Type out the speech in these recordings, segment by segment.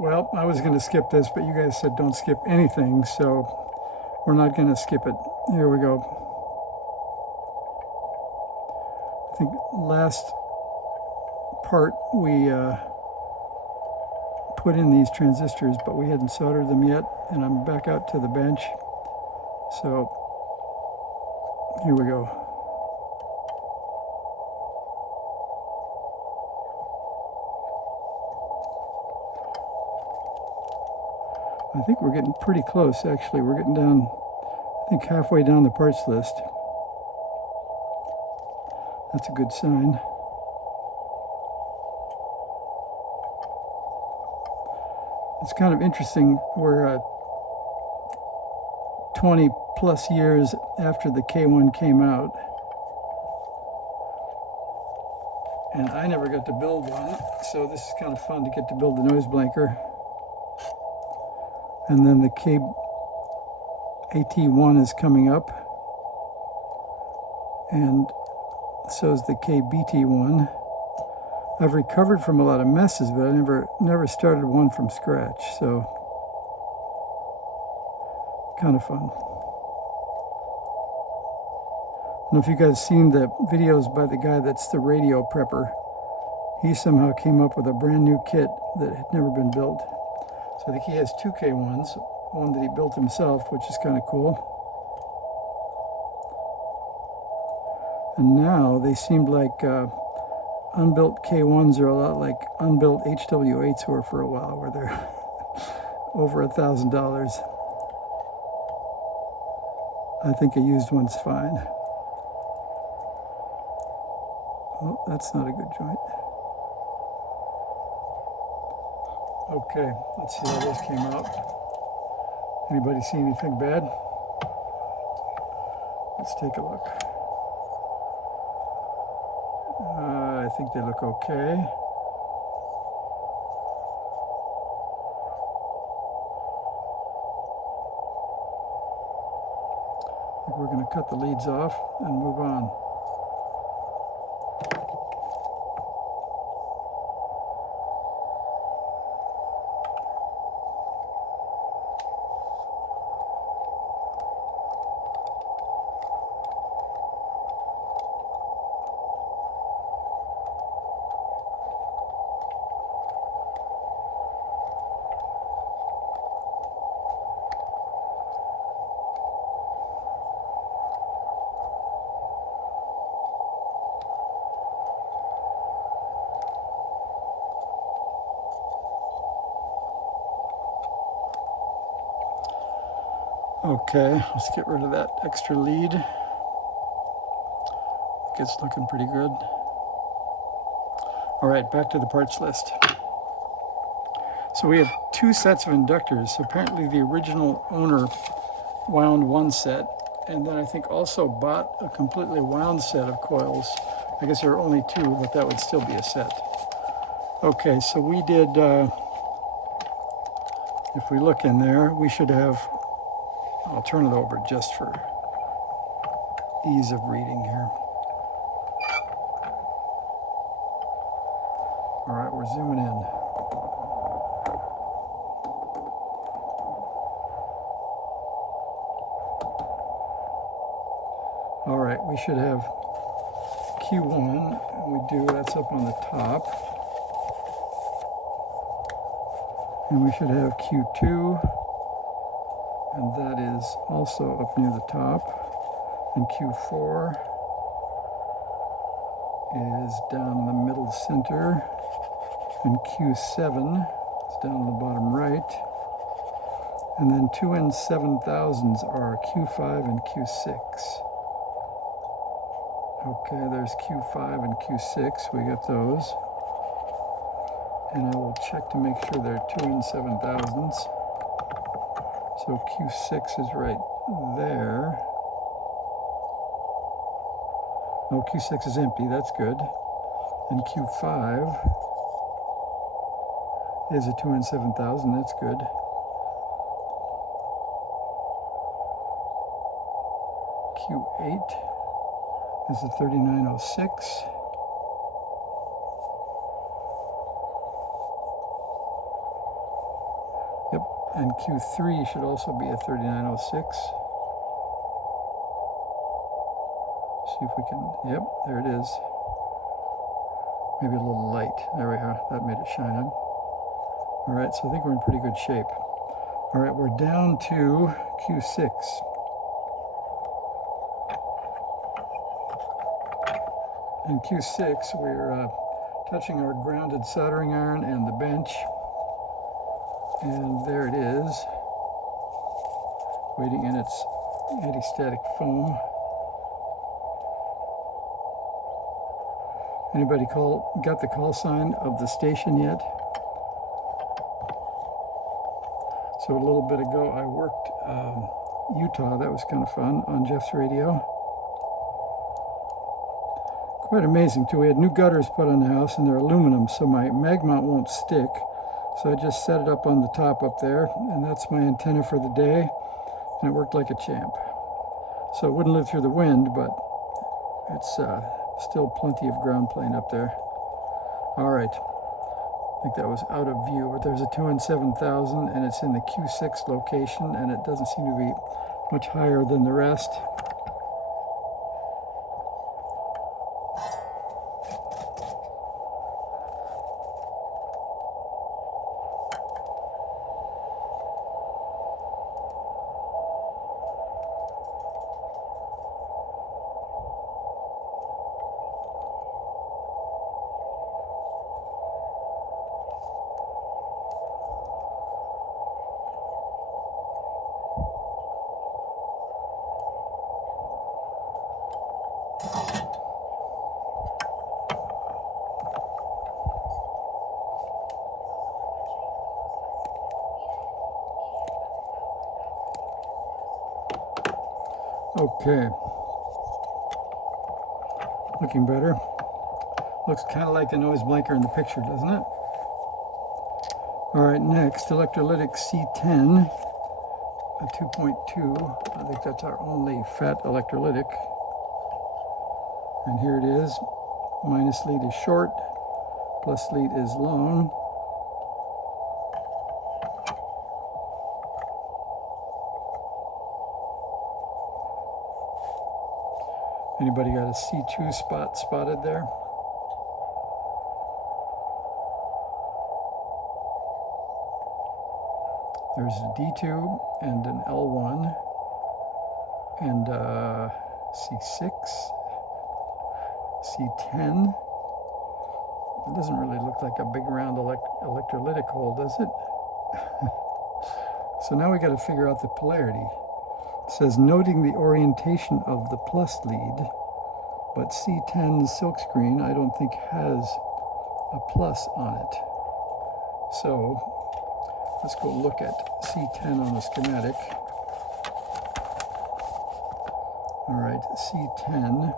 Well, I was going to skip this, but you guys said don't skip anything, so we're not going to skip it. Here we go. I think last part we put in these transistors, but we hadn't soldered them yet, and I'm back out to the bench. So here we go. I think we're getting pretty close, actually. We're getting down, I think, halfway down the parts list. That's a good sign. It's kind of interesting, we're 20 plus years after the K1 came out, and I never got to build one, so this is kind of fun to get to build the noise blanker. And then the KAT1 is coming up, and so is the KBT1. I've recovered from a lot of messes, but I never started one from scratch, so kind of fun. I don't know if you guys seen the videos by the guy that's the radio prepper. He somehow came up with a brand new kit that had never been built. So I think he has two K1s, one that he built himself, which is kind of cool. And now they seemed like unbuilt K1s are a lot like unbuilt HW8s were for a while, where they're over $1,000. I think a used one's fine. Oh, that's not a good joint. Okay, let's see how this came out. Anybody see anything bad? Let's take a look. I think they look okay. I think we're going to cut the leads off and move on. Okay, let's get rid of that extra lead. I think it's looking pretty good. All right, back to the parts list. So we have two sets of inductors. So apparently the original owner wound one set, and then I think also bought a completely wound set of coils. I guess there are only two, but that would still be a set. Okay, so we did, if we look in there, we should have, I'll turn it over just for ease of reading here. All right, we're zooming in. All right, we should have Q1, and we do, that's up on the top. And we should have Q2, and that is also up near the top. And Q4 is down the middle center. And Q7 is down the bottom right. And then 2N7000s are Q5 and Q6. Okay, there's Q5 and Q6, we got those. And I will check to make sure they're 2N7000s. So Q6 is right there. No, Q6 is empty, that's good. And Q5 is a 2N7000, that's good. Q8 is a 3906. And Q3 should also be a 3906. See if we can, yep, there it is. Maybe a little light. There we are, that made it shine on. All right, so I think we're in pretty good shape. All right, we're down to Q6. In Q6, we're touching our grounded soldering iron and the bench. And there it is, waiting in its anti-static foam. Anybody got the call sign of the station yet? So a little bit ago I worked Utah, that was kind of fun, on Jeff's radio. Quite amazing too. We had new gutters put on the house and they're aluminum, so my mag mount won't stick. So I just set it up on the top up there, and that's my antenna for the day, and it worked like a champ. So it wouldn't live through the wind, but it's still plenty of ground plane up there. All right, I think that was out of view, but there's a 2 in 7,000, and it's in the Q6 location, and it doesn't seem to be much higher than the rest. Okay, looking better. Looks kind of like the noise blanker in the picture, doesn't it? All right, next, electrolytic C10, a 2.2. I think that's our only fat electrolytic. And here it is. Minus lead is short, plus lead is long. Anybody got a C2 spot spotted there? There's a D2 and an L1 and C6, C10. It doesn't really look like a big round electrolytic hole, does it? So now we got to figure out the polarity. It says, noting the orientation of the plus lead, but C10 silkscreen I don't think has a plus on it. So let's go look at C10 on the schematic. All right, C10.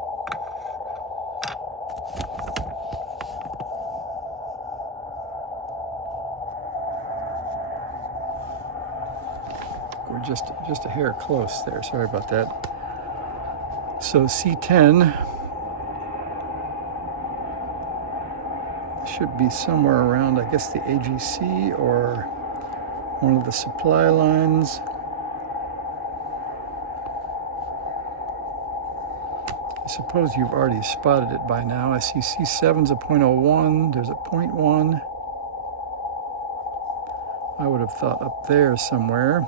We're just a hair close there, sorry about that. So C10 should be somewhere around, I guess, the AGC or one of the supply lines. I suppose you've already spotted it by now. I see C7's a 0.01, there's a 0.1. I would have thought up there somewhere.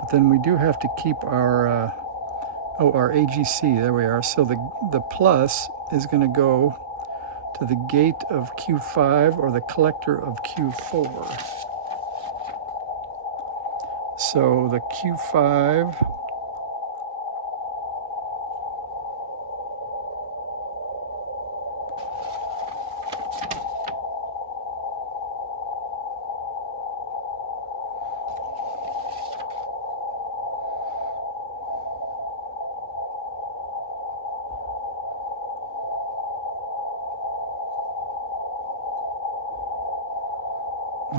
But then we do have to keep our, our AGC, there we are. So the plus is gonna go to the gate of Q5 or the collector of Q4. So the Q5,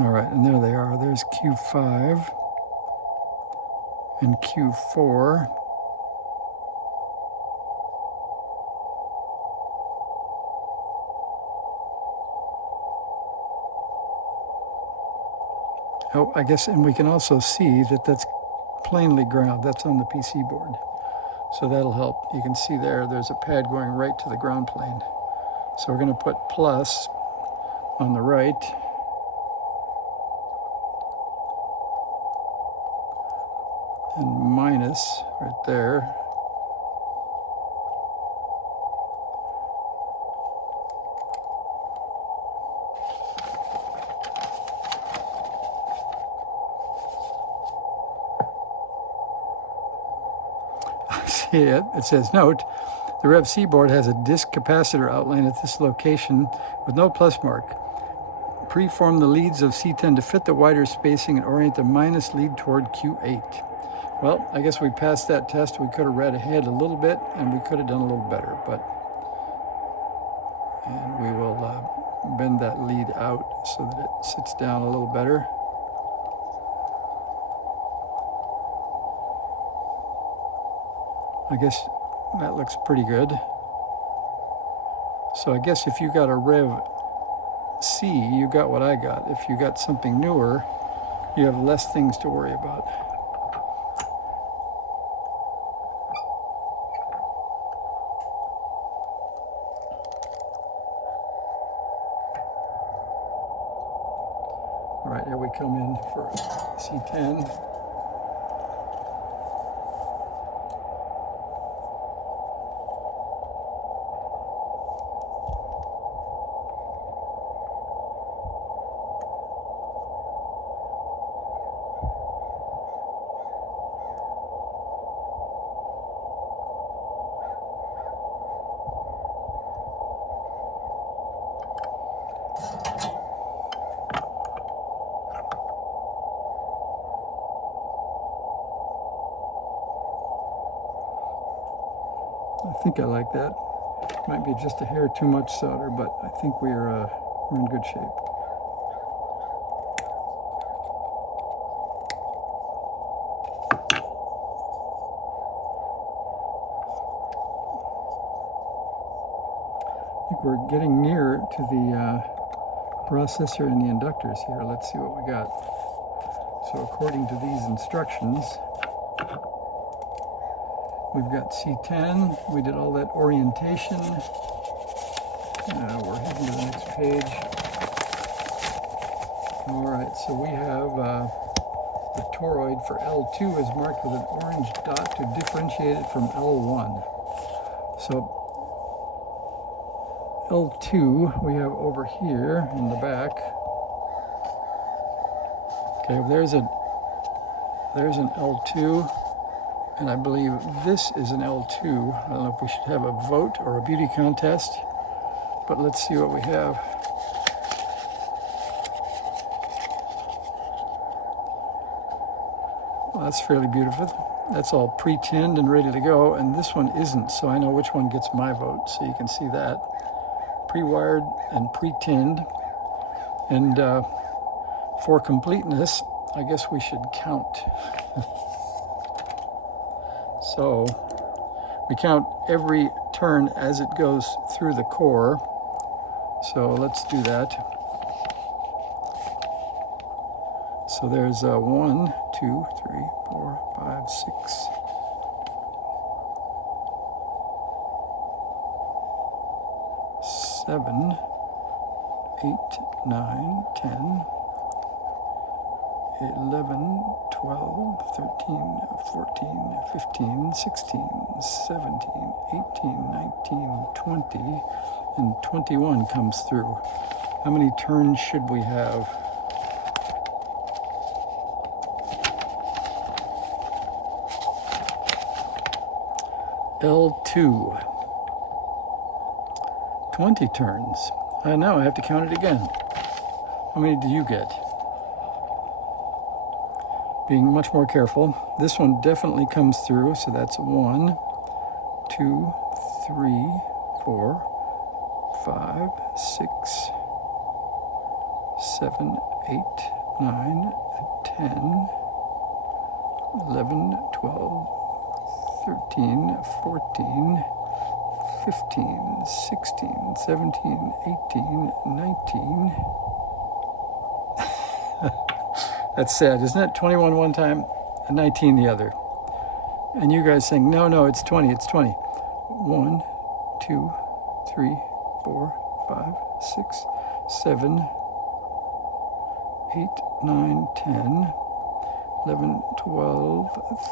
all right, and there they are. There's Q5 and Q4. Oh, I guess, and we can also see that that's plainly ground. That's on the PC board. So that'll help. You can see there's a pad going right to the ground plane. So we're going to put plus on the right. And minus right there. See it? It says, note, the Rev C board has a disk capacitor outline at this location with no plus mark. Preform the leads of C10 to fit the wider spacing and orient the minus lead toward Q8. Well, I guess we passed that test. We could have read ahead a little bit, and we could have done a little better, and we will bend that lead out so that it sits down a little better. I guess that looks pretty good. So I guess if you got a Rev C, you got what I got. If you got something newer, you have less things to worry about. All right, here we come in for C10. I think I like that. Might be just a hair too much solder, but I think we're in good shape. I think we're getting near to the processor and the inductors here. Let's see what we got. So according to these instructions, we've got C10. We did all that orientation. We're heading to the next page. All right, so we have the toroid for L2 is marked with an orange dot to differentiate it from L1. So L2 we have over here in the back. Okay, there's an L2. And I believe this is an L2. I don't know if we should have a vote or a beauty contest, but let's see what we have. Well, that's fairly beautiful. That's all pre-tinned and ready to go, and this one isn't, so I know which one gets my vote, so you can see that. Pre-wired and pre-tinned. And for completeness, I guess we should count. So we count every turn as it goes through the core. So let's do that. So there's 1, 2, 3, 4, 5, 6. 7, 8, 9, 10. 11, 12, 13, 14, 15, 16, 17, 18, 19, 20, and 21 comes through. How many turns should we have? L2. 20 turns. Now I have to count it again. How many do you get? Being much more careful. This one definitely comes through, so that's 1, 2, 3, 4, 5, 6, 7, 8, 9, 10, 11, 12, 13, 14, 15, 16, 17, 18, 19. That's sad, isn't it? 21 one time and 19 the other. And you guys saying, no, no, it's 20, it's 20. 1, 2, 3, 4, 5, 6, 7, 8, 9, 10, 11, 12,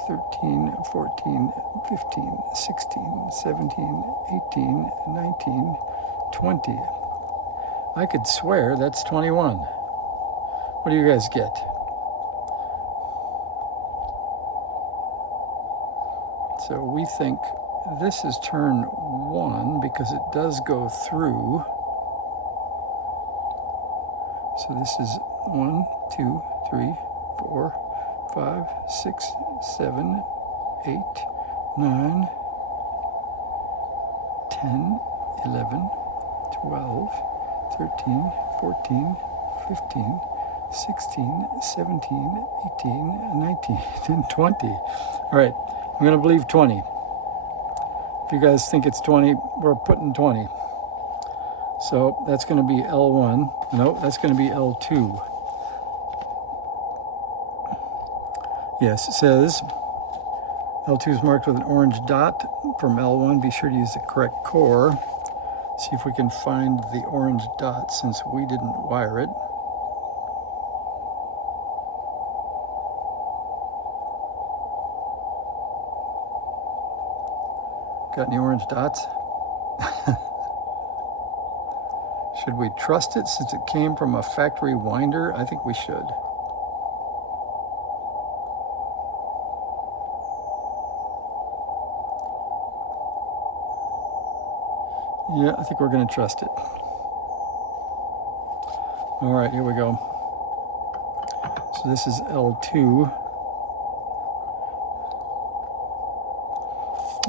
13, 14, 15, 16, 17, 18, 19, 20. I could swear that's 21. What do you guys get? So we think this is turn 1 because it does go through. So this is 1, 2, 3, 4, 5, 6, 7, 8, 9, 10, 11, 12, 13, 14, 15, 16, 17, 18, 19, and 20. All right, I'm going to believe 20. If you guys think it's 20, we're putting 20. So that's going to be L1. No, that's going to be L2. Yes, it says L2 is marked with an orange dot from L1. Be sure to use the correct core. See if we can find the orange dot since we didn't wire it. Got any orange dots? Should we trust it since it came from a factory winder? I think we should. Yeah, I think we're going to trust it. All right, here we go. So this is L2.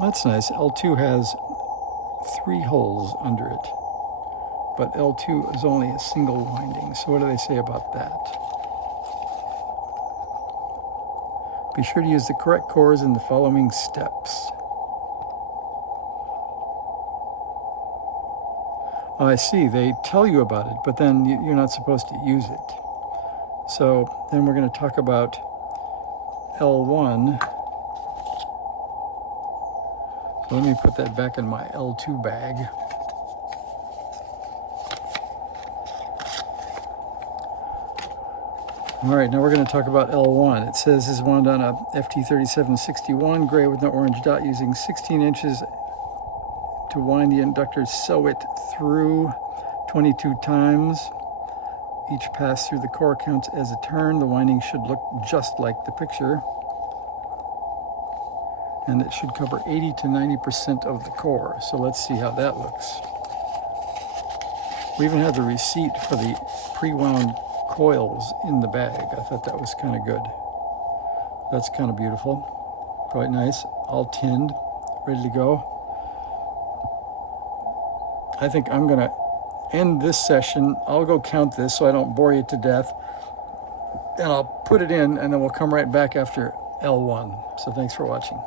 That's nice. L2 has 3 holes under it, but L2 is only a single winding. So what do they say about that? Be sure to use the correct cores in the following steps. Oh, I see. They tell you about it, but then you're not supposed to use it. So then we're going to talk about L1. So let me put that back in my L2 bag. All right, now we're going to talk about L1. It says this is wound on a FT3761 gray with no orange dot using 16 inches to wind the inductor. Sew it through 22 times. Each pass through the core counts as a turn. The winding should look just like the picture. And it should cover 80 to 90% of the core. So let's see how that looks. We even have the receipt for the pre-wound coils in the bag. I thought that was kind of good. That's kind of beautiful. Quite nice. All tinned, ready to go. I think I'm going to end this session. I'll go count this so I don't bore you to death. And I'll put it in, and then we'll come right back after L1. So thanks for watching.